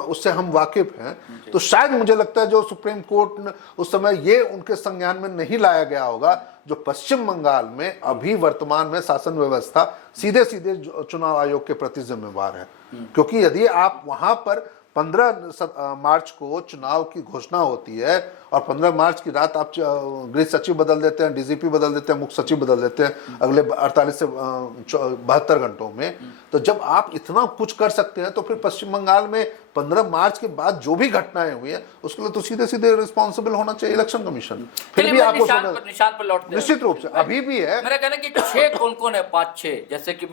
उससे हम वाकिफ हैं, तो शायद मुझे लगता है जो सुप्रीम कोर्ट उस समय ये उनके संज्ञान में नहीं लाया गया होगा, जो पश्चिम बंगाल में अभी वर्तमान में शासन व्यवस्था सीधे सीधे चुनाव आयोग के प्रति जिम्मेवार है। क्योंकि यदि आप वहां पर 15 मार्च को चुनाव की घोषणा होती है और 15 मार्च की रात आप गृह सचिव बदल देते हैं, डीजीपी बदल देते हैं, मुख्य सचिव बदल देते हैं अगले 48 से 72 घंटों में, तो जब आप इतना कुछ कर सकते हैं, तो फिर पश्चिम बंगाल में 15 मार्च के बाद जो भी घटनाएं हुई है उसके लिए तो सीधे सीधे रिस्पॉन्सिबल होना चाहिए इलेक्शन कमिशन। फिर भी आपको निशान पर लौटते निश्चित रूप से अभी भी है। मेरा कहना कि 6 कौन है, 5-6, जैसे कि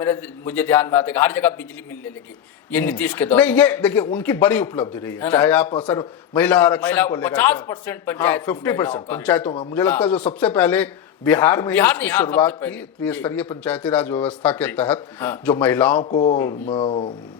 मुझे ध्यान में आता है हर जगह बिजली मिलने लगी, ये नीतीश के दौर नहीं, ये देखिए उनकी बड़ी उपलब्धि रही है, चाहे आप सर महिला आरक्षण को लेकर 50% पंचायत 50% पंचायतों में, मुझे लगता है जो सबसे पहले बिहार में इसकी शुरुआत की त्रिस्तरीय पंचायती राज व्यवस्था के तहत, जो महिलाओं को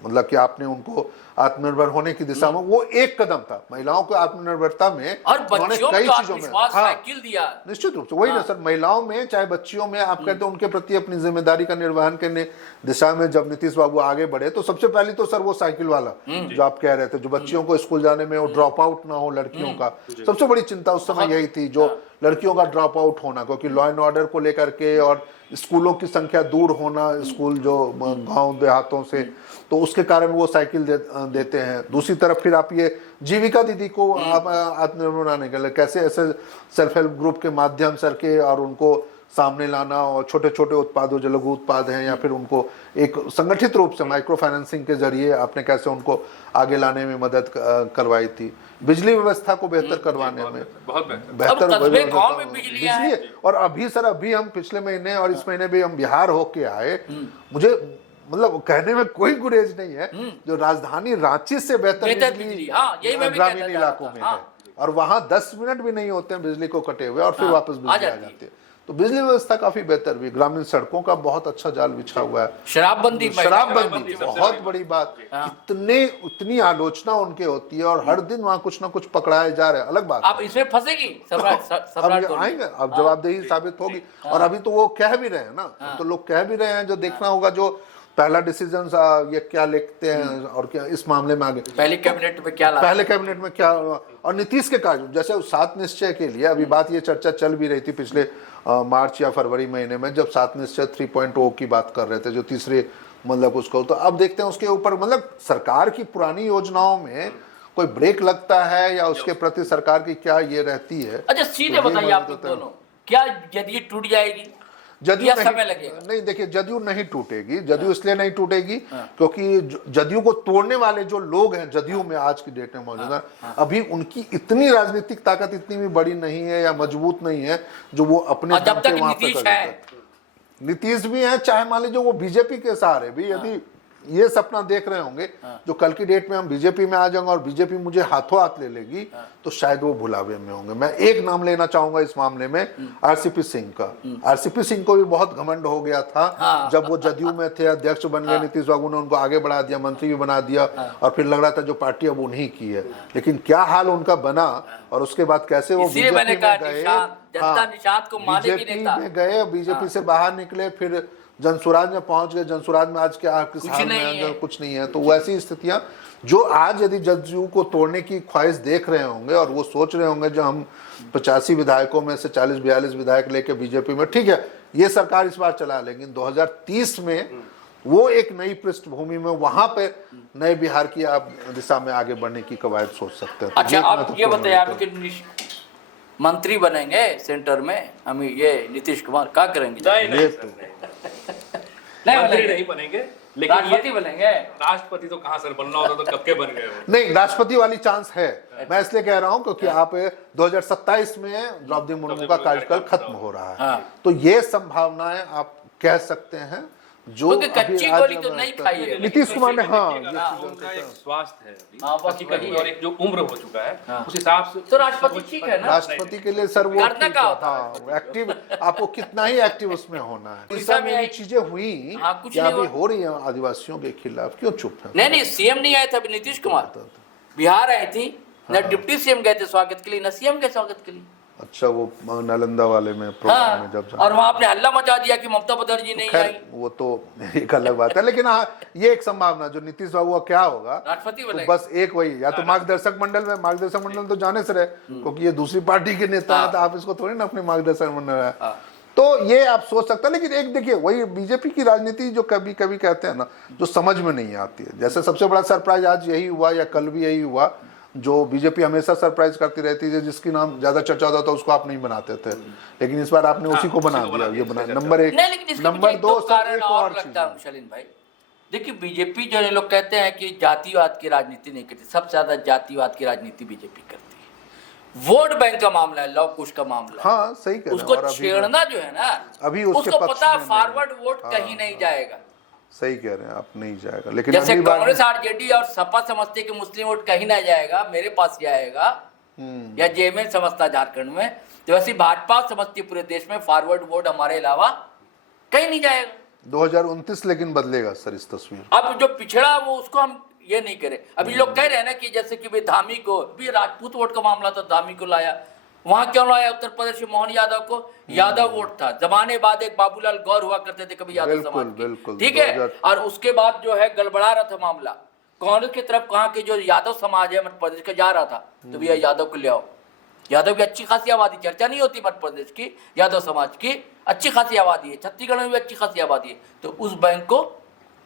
मतलब कि आपने उनको आत्मनिर्भर होने की दिशा में, वो एक कदम था महिलाओं को आत्मनिर्भरता में, और बच्चियों कई को चीजों में साइकिल दिया, निश्चित रूप से वही ना सर, महिलाओं में चाहे बच्चियों में, आप कहते हैं उनके प्रति अपनी जिम्मेदारी का निर्वहन करने दिशा में जब नीतीश बाबू आगे बढ़े, तो सबसे पहले तो सर वो साइकिल वाला जो आप कह रहे थे, जो बच्चियों को स्कूल जाने में वो ड्रॉप आउट ना हो लड़कियों का, सबसे बड़ी चिंता उस समय यही थी, जो लड़कियों का ड्रॉप आउट होना, क्योंकि लॉ एंड ऑर्डर को लेकर के और स्कूलों की संख्या दूर होना, स्कूल जो गांव देहातों से, तो उसके कारण वो साइकिल देते हैं। दूसरी तरफ फिर आप ये जीविका दीदी को आप आत्मनिर्भर बनाने के लिए कैसे ऐसे सेल्फ हेल्प ग्रुप के माध्यम सर के और उनको सामने लाना, और छोटे छोटे उत्पादों जो लघु उत्पाद हैं, या फिर उनको एक संगठित रूप से माइक्रो फाइनेंसिंग के जरिए आपने कैसे उनको आगे लाने में मदद करवाई थी, बिजली व्यवस्था को बेहतर करवाने में बहुत बेहतर बिजली। और अभी सर अभी हम पिछले महीने और इस महीने भी हम बिहार होके आए, मुझे मतलब कहने में कोई गुरेज नहीं है, जो राजधानी रांची से बेहतर बिजली ग्रामीण इलाकों में है, और वहां 10 मिनट भी नहीं होते हैं बिजली को कटे हुए, और फिर वापस बिजली आ जाती है। तो बिजली व्यवस्था काफी बेहतर भी, ग्रामीण सड़कों का बहुत अच्छा जाल बिछा हुआ है, शराबबंदी बहुत बड़ी बात, इतनी आलोचना उनके होती है, और हर दिन वहाँ कुछ ना कुछ पकड़ाए जा रहे हैं, अलग बात। अब इसमें फंसेगी अब आएंगे, अब जवाबदेही साबित होगी, और अभी तो वो कह भी रहे हैं ना, तो लोग कह भी रहे हैं, जो देखना होगा जो पहला डिसीजन ये क्या लिखते हैं और क्या इस मामले में आगे पहले कैबिनेट में क्या, और नीतीश के कार्य जैसे 7 निश्चय के लिए अभी बात ये चर्चा चल भी रही थी पिछले मार्च या फरवरी महीने में, जब 7 निश्चय 3.0 की बात कर रहे थे, जो तीसरे मतलब उसको, तो अब देखते हैं उसके ऊपर मतलब सरकार की पुरानी योजनाओं में कोई ब्रेक लगता है या उसके प्रति सरकार की क्या ये रहती है। अच्छा सीधे बताइए आप लोग दोनों, क्या जदयू टूट जाएगी? जदयू समय लगेगा? नहीं, देखिए जदयू नहीं टूटेगी। जदयू इसलिए नहीं टूटेगी क्योंकि जदयू को तोड़ने वाले जो लोग हैं जदयू में आज की डेट में मौजूद हैं, अभी उनकी इतनी राजनीतिक ताकत इतनी भी बड़ी नहीं है या मजबूत नहीं है जो वो अपने जब तक नीतीश है, नीतीश भी है, चाहे मान लीजिए वो बीजेपी के सहारे भी यदि ये सपना देख रहे होंगे जो कल की डेट में हम बीजेपी में आ जाएंगे और बीजेपी मुझे हाथों हाथ ले लेगी, तो शायद वो भुलावे में होंगे। मैं एक नाम लेना चाहूंगा इस मामले में, आरसीपी सिंह का। आरसीपी सिंह को भी बहुत घमंड हो गया था जब वो जदयू में थे, अध्यक्ष बन गए, नीतीश बाबू ने उनको आगे बढ़ा दिया, मंत्री भी बना दिया और फिर लग रहा था जो पार्टी अब उन्हीं की है, लेकिन क्या हाल उनका बना और उसके बाद कैसे वो बीजेपी में गए, बीजेपी से बाहर निकले, फिर जनसुराज में पहुंच गए। जनसुराज में आज क्या किस हाल में, कुछ नहीं है। तो वैसी स्थितियां जो आज यदि जदयू को तोड़ने की ख्वाहिश देख रहे होंगे और वो सोच रहे होंगे जो हम 85 विधायकों में से 40-42 विधायक लेके बीजेपी में, ठीक है ये सरकार इस बार चला, लेकिन 2030 में वो एक नई पृष्ठभूमि में वहां पे नए बिहार की आप दिशा में आगे बढ़ने की कवायद सोच सकते हैं। अच्छा आप ये बताइए, आप मंत्री बनेंगे सेंटर में, हम ये नीतीश कुमार क्या करेंगे? मंत्री नहीं बनेंगे, लेकिन राष्ट्रपति बनेंगे। राष्ट्रपति तो कहाँ सर, बनना होता तो कब के बन गए हो। नहीं, राष्ट्रपति वाली चांस है। मैं इसलिए कह रहा हूं क्योंकि आप 2027 में द्रौपदी मुर्मू का कार्यकाल खत्म हो रहा है, तो ये संभावनाएं आप कह सकते हैं जो कच्ची गोली तो नहीं खाई है नीतीश कुमार ने। हाँ, उनका एक स्वास्थ्य है अभी और एक जो उम्र हो चुका है उस हिसाब से तो राष्ट्रपति ठीक है ना। राष्ट्रपति के लिए सर वो एक्टिव, आपको कितना ही एक्टिव उसमें होना है। इस समय चीजें हुई क्या अभी हो रही है आदिवासियों के खिलाफ, क्यों चुप है? नहीं सीएम नहीं आए थे अभी नीतीश कुमार, बिहार आए थी, न डिप्टी सीएम गए थे स्वागत के लिए, न सीएम गए स्वागत के लिए। अच्छा, वो नालंदा वाले में प्रोग्राम में जब और वहां आपने हल्ला मचा दिया कि ममता बनर्जी नहीं आई। वो तो एक अलग बात है, लेकिन हाँ ये एक संभावना जो नीतीश बाबू का क्या होगा, राष्ट्रपति तो बस एक वही या तो मार्गदर्शक मंडल में, मार्गदर्शक मंडल तो जाने से रहे क्योंकि ये दूसरी पार्टी के नेता है, तो आप इसको थोड़ी ना अपने मार्गदर्शक मंडल है, तो ये आप सोच सकते हैं। लेकिन एक देखिए वही बीजेपी की राजनीति जो कभी कभी कहते हैं ना, जो समझ में नहीं आती है। जैसे सबसे बड़ा सरप्राइज आज यही हुआ या कल भी यही हुआ, जो बीजेपी हमेशा सरप्राइज करती रहती है, जिसकी नाम ज्यादा चर्चा होता था उसको आप नहीं बनाते थे, लेकिन इस बार आपने उसी को बना दिया। ये बना नंबर 1, नंबर 2 कारण और लगता है शलीन भाई, देखिए बीजेपी जो लोग कहते हैं कि जातिवाद की राजनीति नहीं करती, सबसे ज्यादा जातिवाद की राजनीति बीजेपी करती है। वोट बैंक का मामला है, लॉ कुश का मामला, हाँ सही कह रहे हैं, उसको छेड़ना जो है ना, अभी उसको पता फॉरवर्ड वोट कहीं नहीं जाएगा। सही कह रहे हैं आप, नहीं जाएगा। लेकिन जैसे कांग्रेस आरजेडी और सपा समझते कि मुस्लिम वोट कहीं ना जाएगा, मेरे पास ही आएगा, या जेएमएम समझता झारखंड में, तो वैसे भाजपा समझती पूरे देश में फॉरवर्ड वोट हमारे अलावा कहीं नहीं जाएगा। 2029 लेकिन बदलेगा सर इस तस्वीर। अब जो पिछड़ा वो उसको हम ये नहीं करें। अभी लोग कह रहे हैं ना कि जैसे कि भाई धामी को भी राजपूत वोट का मामला था, धामी को लाया, वहां क्यों लाया? उत्तर प्रदेश में मोहन यादव को यादव वोट था, जमाने बाद एक बाबूलाल गौर हुआ करते थे कभी यादव समाज के, ठीक है, और उसके बाद जो है गड़बड़ा रहा था मामला, कांग्रेस की तरफ कहा कि जो यादव समाज है मध्य प्रदेश का जा रहा था, तो भैया यादव को ले आओ, यादव की अच्छी खासी आबादी, चर्चा नहीं होती मध्य प्रदेश की, यादव समाज की अच्छी खासी आबादी है, छत्तीसगढ़ में भी अच्छी खासी आबादी है, तो उस बैंक को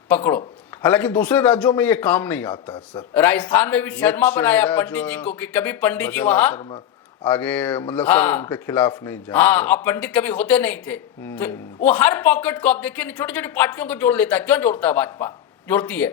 पकड़ो। हालांकि दूसरे राज्यों में ये काम नहीं आता है सर। राजस्थान में भी शर्मा बनाया पंडित जी को कि कभी पंडित जी वहां आगे मतलब सर उनके खिलाफ नहीं जाए। हाँ, अब पंडित कभी होते नहीं थे, तो वो हर पॉकेट को आप देखिए छोटी छोटी पार्टियों को जोड़ लेता है। क्यों जोड़ता है? भाजपा जोड़ती है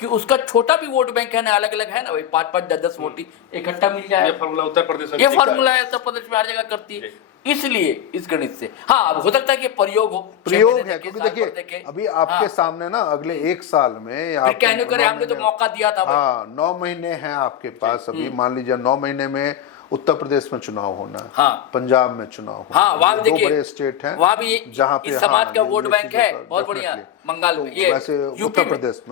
कि उसका छोटा भी वोट बैंक है ना, अलग अलग है ना भाई, 5-5, 10-10 वोट इकट्ठा मिल जाए। ये फार्मूला उत्तर प्रदेश में, ये फार्मूला है उत्तर प्रदेश में हर जगह करती है, इसलिए इस गणित से। हाँ, अब हो सकता है कि प्रयोग है, क्योंकि देखिए अभी आपके सामने ना अगले 1 साल में हमने तो मौका दिया था। हाँ, 9 महीने हैं आपके पास अभी। मान लीजिए 9 महीने में उत्तर प्रदेश में चुनाव होना है, हाँ, पंजाब में चुनाव होना, हाँ, वहाँ दो बड़े स्टेट हैं वहाँ भी जहाँ पे इस समाज का वोट बैंक है, बहुत बढ़िया। बंगाल में ये वैसे उत्तर प्रदेश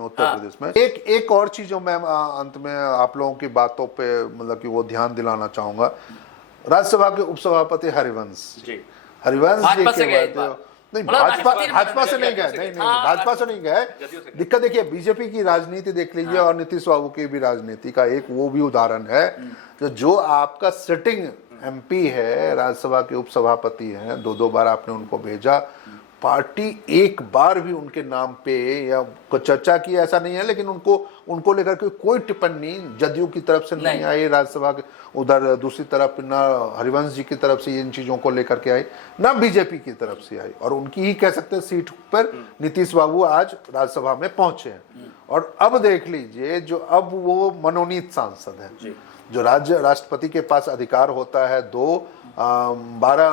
में एक और चीज जो मैं अंत में आप लोगों की बातों पे मतलब कि वो ध्यान दिलाना चाहूंगा, राज्यसभा के उपसभापति हरिवंश जी के नहीं, भाजपा से नहीं गए, नहीं भाजपा से नहीं गए। दिक्कत देखिए बीजेपी की राजनीति देख लीजिए और नीतीश बाबू की भी राजनीति का एक वो भी उदाहरण है, जो आपका सिटिंग एमपी है, राज्यसभा के उपसभापति हैं, 2-2 बार आपने उनको भेजा, पार्टी एक बार भी उनके नाम पे या को चर्चा की ऐसा नहीं है, लेकिन उनको लेकर के कोई टिप्पणी जदयू की तरफ से नहीं आई, राज्यसभा के उधर दूसरी तरफ ना हरिवंश जी की तरफ से इन चीजों को लेकर के आई, ना बीजेपी की तरफ से आई। और उनकी ही कह सकते हैं सीट पर नीतीश बाबू आज राज्यसभा में पहुंचे हैं। और अब देख लीजिए, जो अब वो मनोनीत सांसद हैं, जो राष्ट्रपति के पास अधिकार होता है 12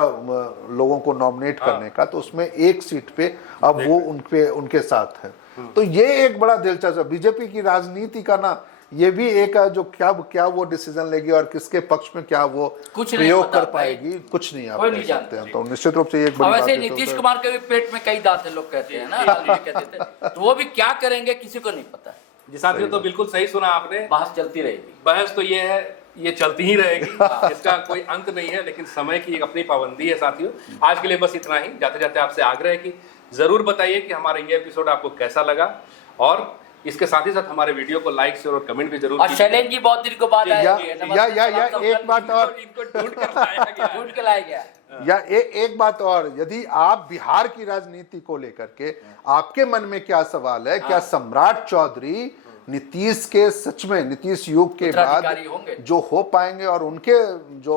लोगों को नॉमिनेट करने का, तो उसमें एक सीट पे अब वो उनके साथ है। तो ये एक बड़ा दिलचस्प बीजेपी की राजनीति का ना, ये भी एक जो क्या वो डिसीजन लेगी और किसके पक्ष में क्या वो प्रयोग कर पाएगी, कुछ नहीं आप कह सकते हैं। तो निश्चित रूप से एक बड़ी बात है। नीतीश कुमार के भी पेट में कई दांत है, लोग कहते हैं ना, कहते थे, तो वो भी क्या करेंगे किसी को नहीं पता। जी साथियों, तो बिल्कुल सही सुना आपने, बहस चलती रहेगी। बहस तो ये है, ये चलती ही रहेगी, इसका कोई अंत नहीं है, लेकिन समय की एक अपनी पाबंदी है साथियों। आज के लिए बस इतना ही। जाते जाते आपसे आग्रह है कि जरूर बताइए कि हमारा ये एपिसोड आपको कैसा लगा, और इसके साथ ही साथ हमारे वीडियो को लाइक शेयर और कमेंट भी जरूर और शैलेंद्र जी बहुत दिन को बाद आए, या एक बात और, इनको ढूंढ कर लाया गया। या एक बात और, यदि आप बिहार की राजनीति को लेकर के आपके मन में क्या सवाल है, क्या सम्राट चौधरी नीतीश के सच में नीतीश युग के बाद जो हो पाएंगे, और उनके जो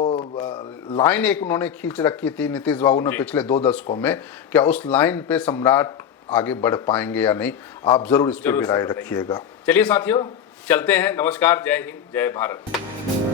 लाइन एक उन्होंने खींच रखी थी नीतीश बाबू ने पिछले 2 दशकों में, क्या उस लाइन पे सम्राट आगे बढ़ पाएंगे या नहीं, आप जरूर इस पर भी राय रखिएगा। चलिए साथियों, चलते हैं। नमस्कार, जय हिंद, जय भारत।